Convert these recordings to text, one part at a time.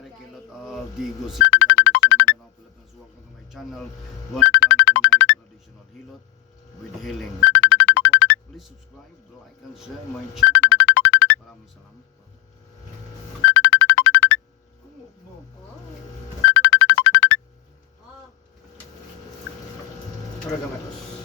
Eric Hilot of Digo City, Luzon, Philippines. Welcome to my channel. Welcome to my traditional Hilot with healing. Please subscribe, like, and share my channel. Maraming salamat po. Tara gamitos.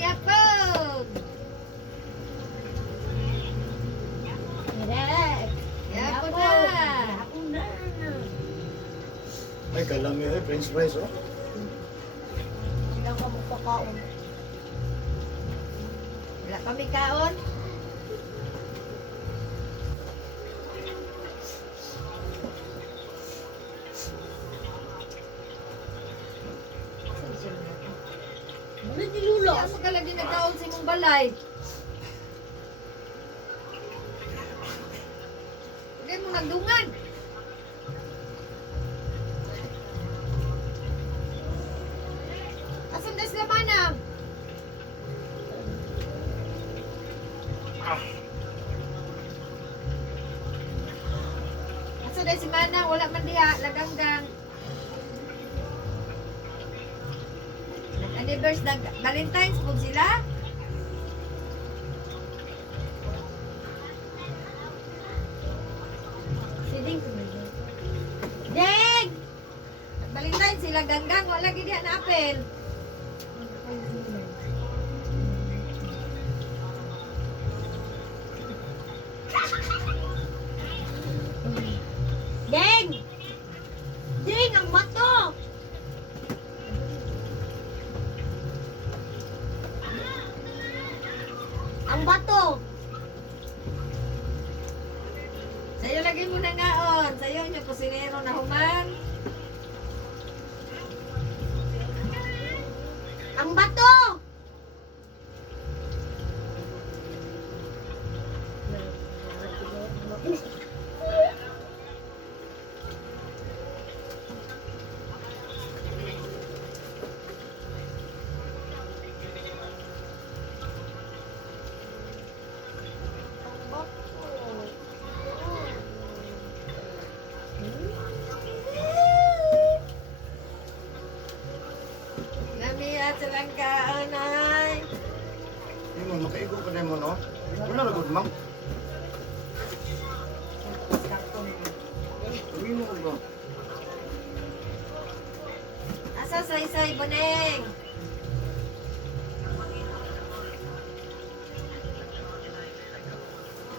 Yapog! Yapog na! Ay, kalam yun eh, French fries oh. Ilang ka magpakaon? Wala kami kaon? Ano di lulo? Kaya ka lagi nagkaon sa imong balay. Huwag mo nagdungan. Asan na sila manang? Asan na si manang? Wala man diha. Laganggang. Anniversary, Valentine's po sila? Siding kumain. Deng! Valentine's sila ganggang. Wala gini na apel. Deng! Deng, ang bato! Ang bato! Sa'yo lagi mo na ngaon. Sa'yo nyo kusinero na human. Ang bato! Namiya silang kaon ay. Hindi mo, makaigo ka na mo no? Wala na good ma'am. Uwi mo ko. Asa say-say boneng?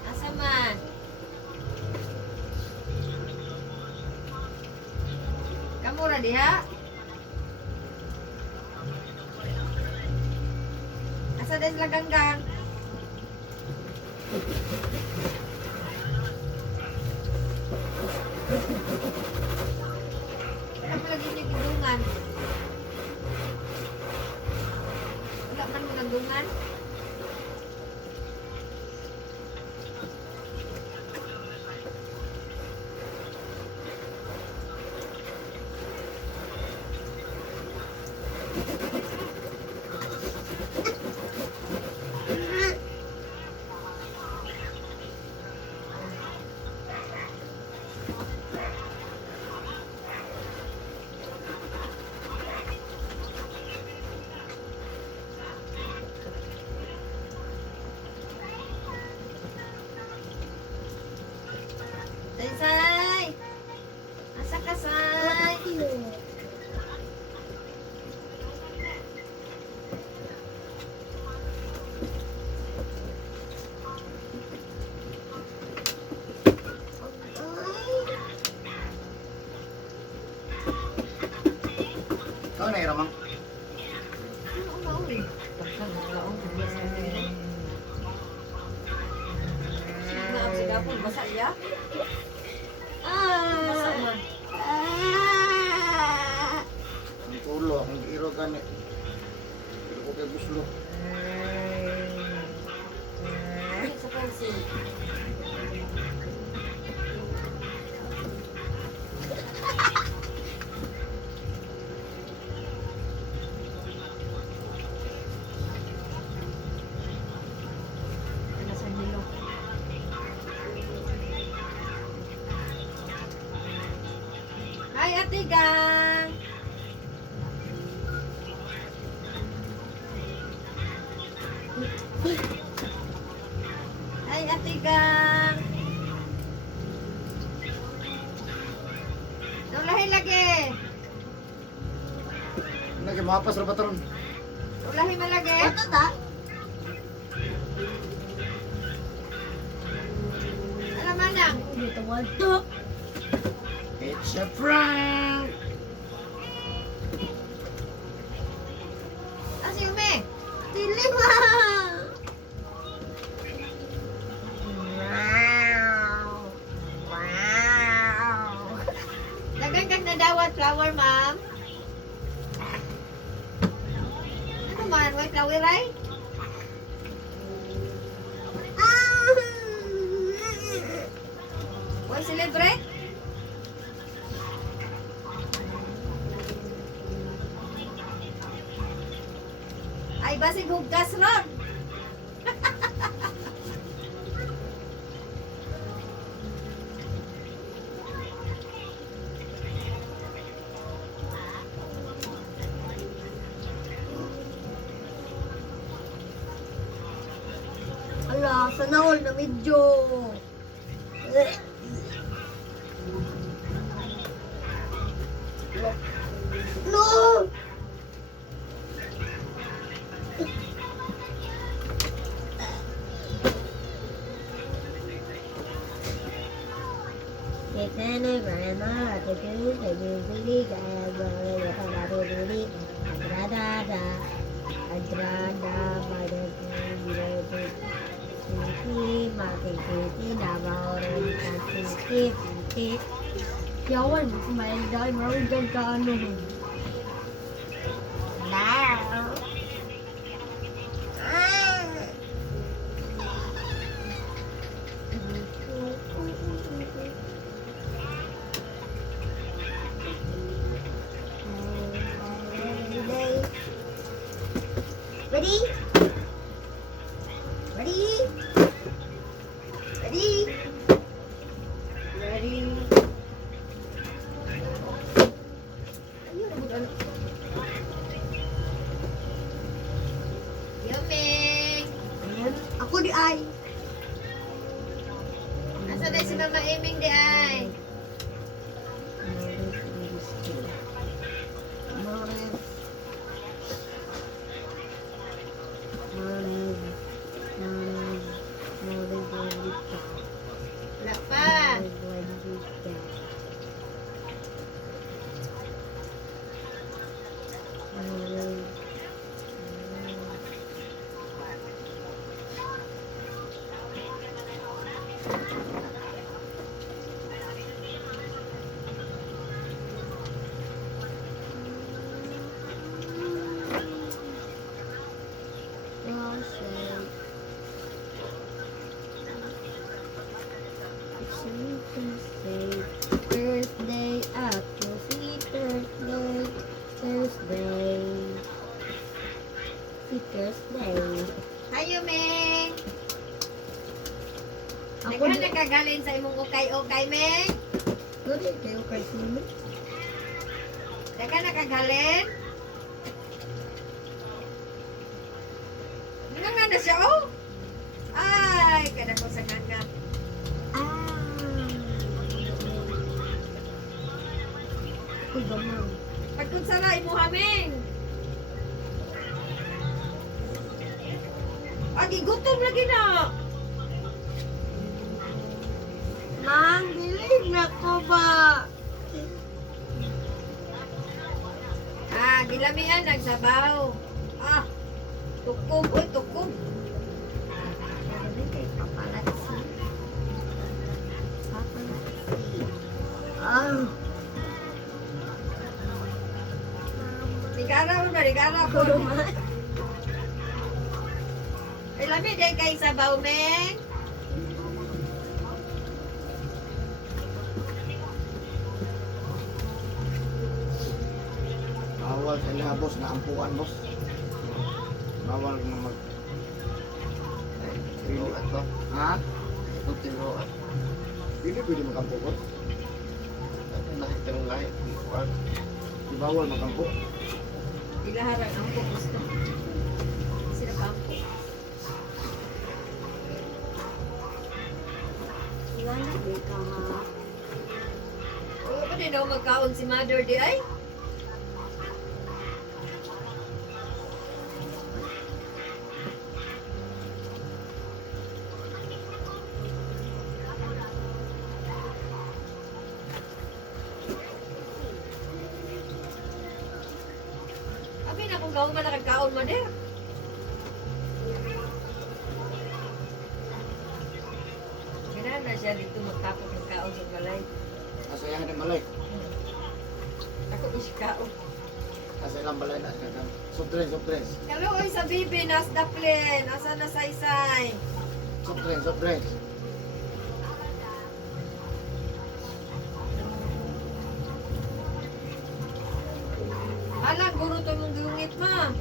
Asa man? Kamura diha? Asa din sila ganggang? Wala mo lagi niyo gidungan. Wala man mo nagdungan. Say! Asa ka, Say? Ikaw na iramang. Sino ang sigapon? Basa iya? Ah. Ah. Ang tulo, akong iro gani. Pero ko kay buslo. Sa pansin. Ano sa hilo? Hi, Ate Gang! Hi, Ate Gang! Ulahi lagi! Naging mahapas ra ba taron? Ulahi malagi! Bato ta? Alam manang! Dito wato. It's a prank! Asi umi! Dili ma. Dagan kang nadawat flower, ma'am. Ano man? May flower ay? Why celebrate? Ay, basig huggas ron. Ala, sana all na medyo. No! Kita na grandma at the goose, the goose, Adrada, by the Sisi, makin sisi, nabawarin ka sisi. Yawan, kumain dahil marunong ka ano. Now. Ready? Ready? Ready? Ready? Yummy! Ayan. Ako di ay. Asa na si Mama Eming di ay? Wala pa. Thursday after sweet Thursday, Thursday, sweet Thursday. Hi, Yuming! Ako Naghan di, nagkagalin sa imong ukay-ukay, Meng? Dili kayo kay sino? Naghan nakagalin? Nga na siya, oh! Ay, kada ko sa nganga. Ako gamang. Pagkun sara, imuhaming! Agi, gutom lagi na! Mang, bilig na ko ba? Ah, gilamian, nagsabaw. Ah, tukob, oy, tukob. Sabi kay papalatsi. Papalatsi. regala po. Ay, lami din kay sabaw, Meng. Bawal sa liha, boss. Naampuan, boss. Bawal na mag... Tinuan ba? Ha? Ito tinuan. Hindi pwede makampo, boss. Nakita ng lahat. Tinuan. Di bawal makampo. Ilaharang ang po gusto. Sila pa ang po. Wala di ka ha. Oo pa din ako magkaon si mother di ay. Abi na kung gawin man nakagkaon mo der. Ganaan na siya dito magtapos ng kaon sa balay. Kasayahan ng malay. Ako iskaon. Kasi ilang balay na. Soft drinks. Hello, oy sa bibi, nas daplin. Asa na sa isay? Soft drinks. Hala, guro to mong gungit ma.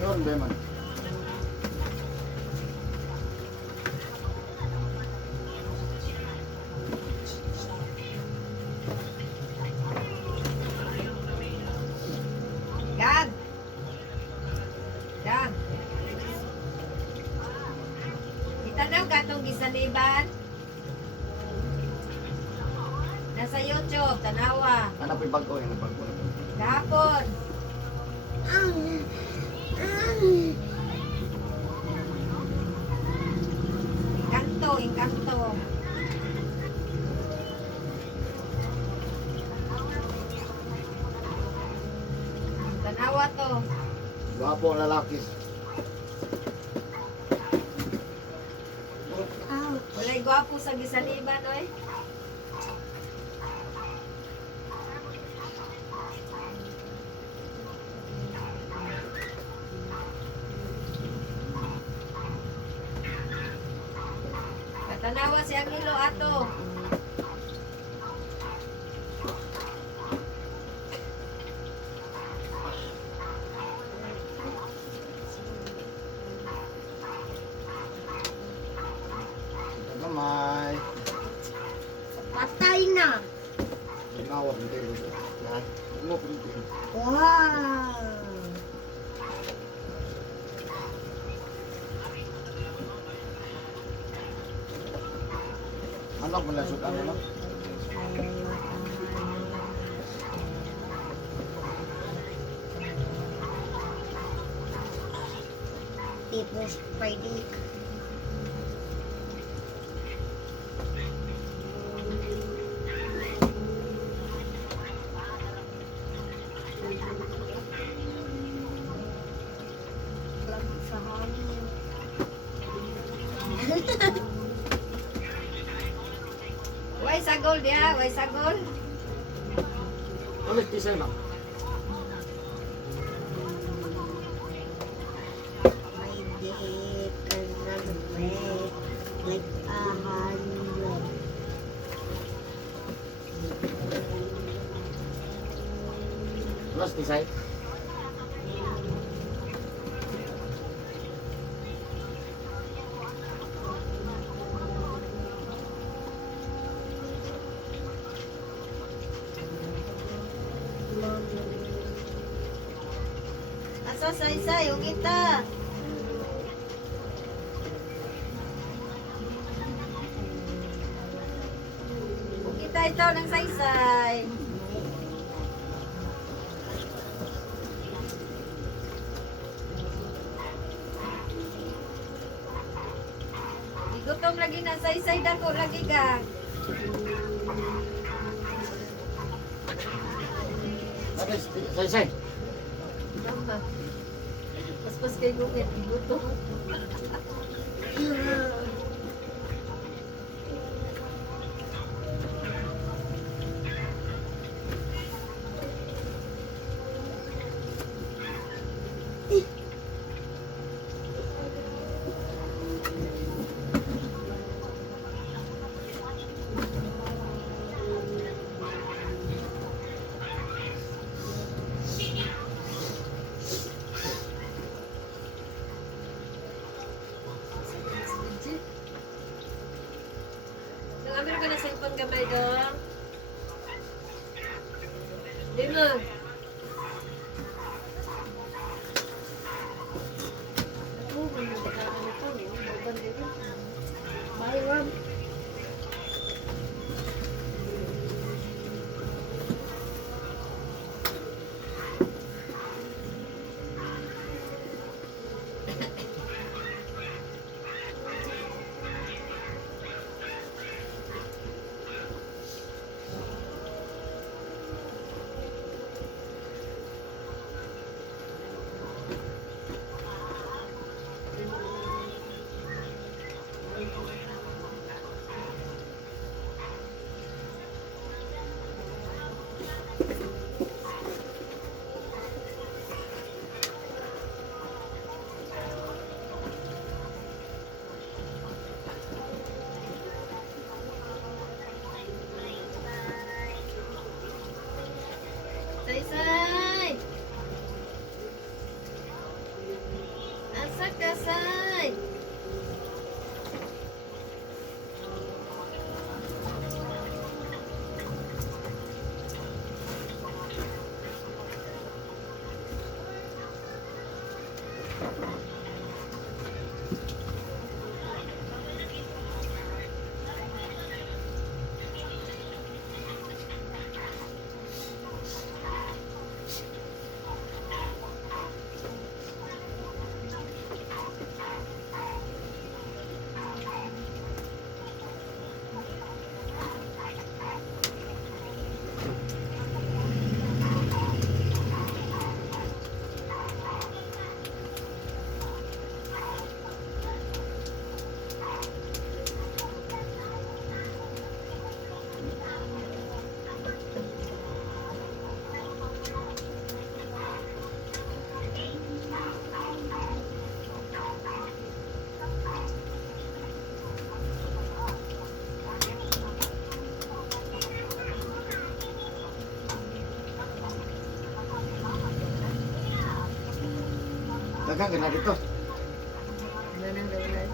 Yun, Beman. Gag. Gag. Kita daw katong gisaniban. Nasa YouTube, tanawa. Ano po yung bag ko? Yung bag ko na po. Gapon. Encanto. Tanawa to. Gwapo ang lalaki. Ouch. Walay gwapo sa gisaniban, oy. Katanawa si Angelo ato. Gamay. Patay na. Ginawag ng telo. Lahat. Mo pinipin. Wow. Anak mo lasot ano no? Tipos Friday. Lamang sa hangin. Way sagol dia, way sagol. Ulit kisay na. My date is not red, like 100. Plus kisay. Asa sa isa yung kita. Kung kita ito ng saysay. Igutom lagi na saysay dako lagi ka. Say. Mama. Pas kay Gugit, ibuto. Nag-amir ka na cellphone gamay dong. Di mo. Ako, may ano pa, no? Baban din. Bye, Rob. Say. Asa ka, Say? Dagang ka na dito. Wala nang dahilan.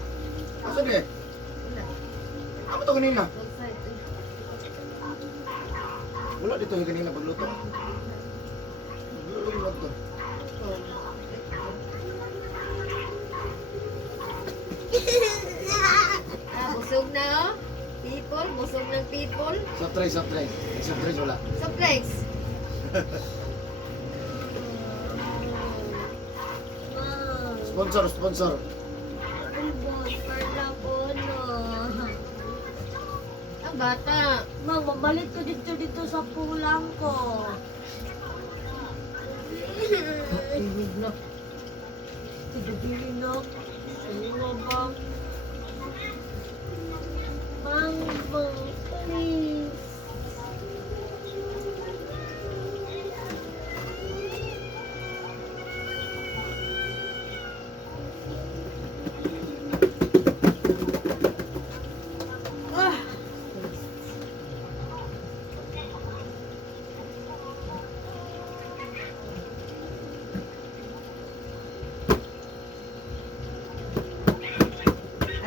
Asa di? Wala. Ano to kanina? Outside. Wala dito yung kanina pagluto. Luto mo to. Busog na, oh. People, busog ng people. Soft drinks. Soft drinks wala. Suplex. Sponsor. Ang bata. Mang, mabalik ko dito sa pulang ko. Inig na. Sigabili na. Sino ba? Mang, please.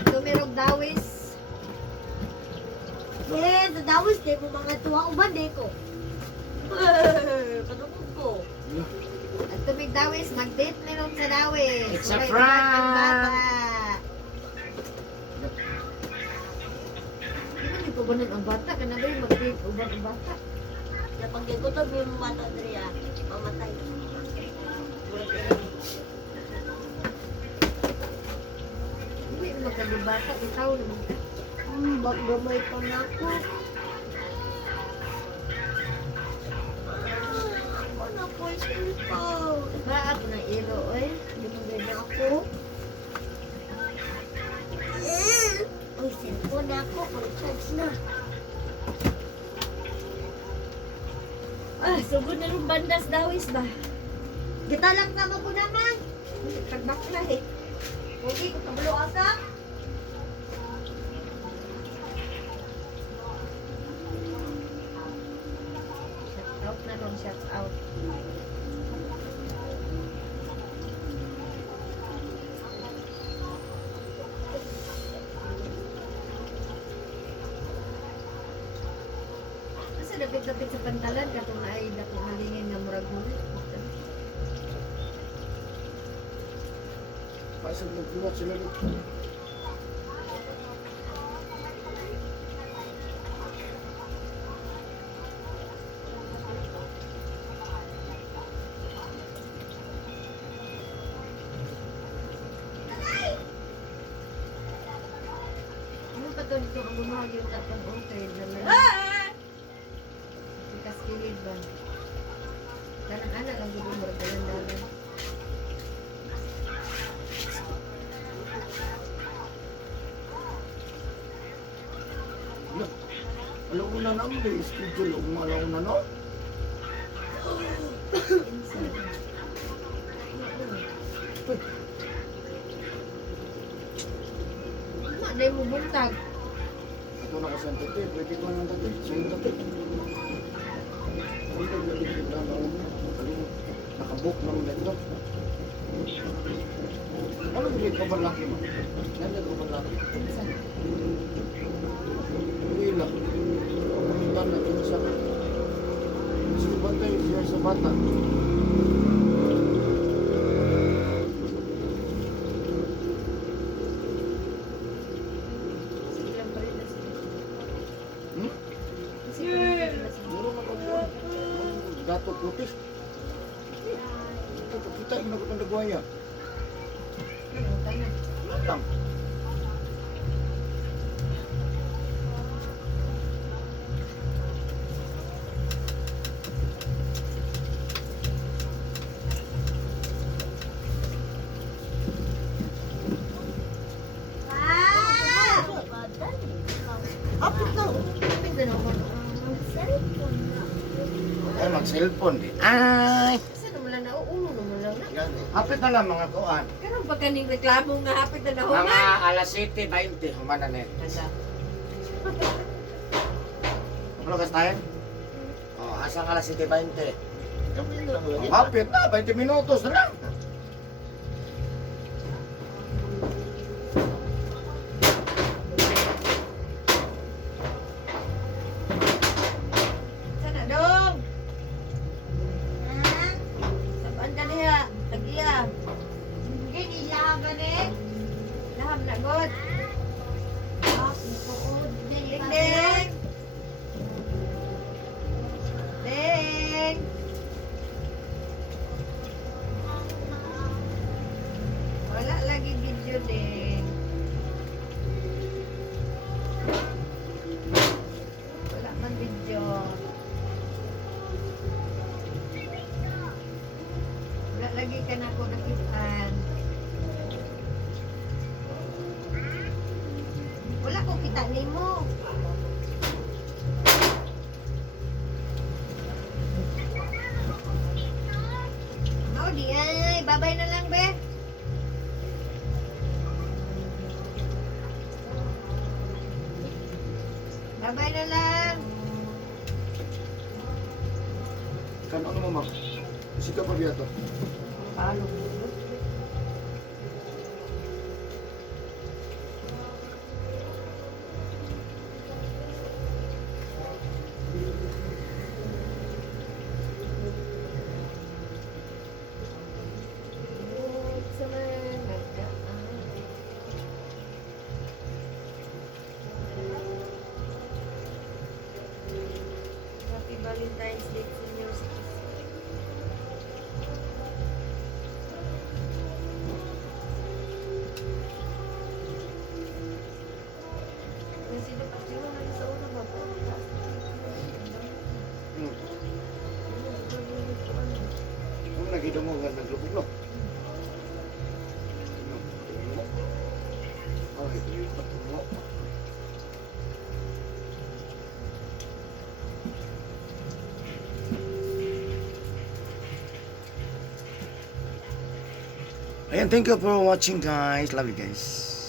At tumirog dawis. Eh, dadawis din mo mga tuwa uban din ko. Panungod ko. At tumig dawis, mag-date meron sa dawis. It's a Kulay prank. ang bata. Di ba di pa ba ang bata? Kana ba yung mag-date uban ang bata? Kapag gigutom yung bata diri mamatay. Hindi mo magkabata, ikaw naman ka. Bagdamay pa na ako. Ako na Cellphone na ako, pang charge na. Ah, sugod na rin bandas dawis ba? Kita lang tama ko naman. Nagbakla eh. Okay, kung kabalo ka. Shout out na ron, shout out. Kasi dapit-dapit sa pantalan, katong na ay dako halingin nga murag mulit. Pasal magbuhat sila dito. Ano pa to dito ang bumahag yung tapang okay na may ikas kilid ba? Kanang anak lang gusto mo dalan-dalan. Alam mo na naman, may schedule o malaw na no? Inside. Ano mo buntag? Ito na kasi ang tatay, pwede ko ng tatay, sa'yo tatay. Ano ka galing na nakabook ng dito? Ano galing ka ba laki mo? Nanda ka ba laki? Isa. Wala. Punta na dito sa... Sige ba tayo siya sa bata? Sige lang pa rin na sige. Hmm? Sige lang pa rin na sige. Meron ako doon. Dato putis. Ito, kita mo na ko ng dagwaya. Ano, tanan. Wala lang. Apit na. Ano gano'n ko? Cellphone na. Ay, mag-cellphone di. Ay! Kasi naman lang na, ulo naman lang na. Gani. Hapit na lang mga kuan. Karoon pa kaning reklamo nga hapit na nahuman. Mga alas 7:20, humana na yun. Ada. Ano kas tayo? Oh, asang alas 7:20. Kami lang lagi. Hapit na, 20 minutos na lang. Sana dong. Ha? Sabaan ka niya. Tagiya. Hindi nila ka rin. Laham na god. Ah, pupuod din. Ding ding. Ding. Wala lagi video ding. Wala man video. Wala lagi ka na ako nakitaan. Wala ko kita nimo. Mao di ay, babay na lang be. Babay na lang. Kan ano mo, ma'am? Kasi ka pa dito. Paano? Happy Valentine's Day, senior citizen. Kasi dapat yun ang sa una ba po? Hmm. Kung nakita mo, naglubog no? Ay, lipat mo. Ayan, thank you for watching guys. Love you guys.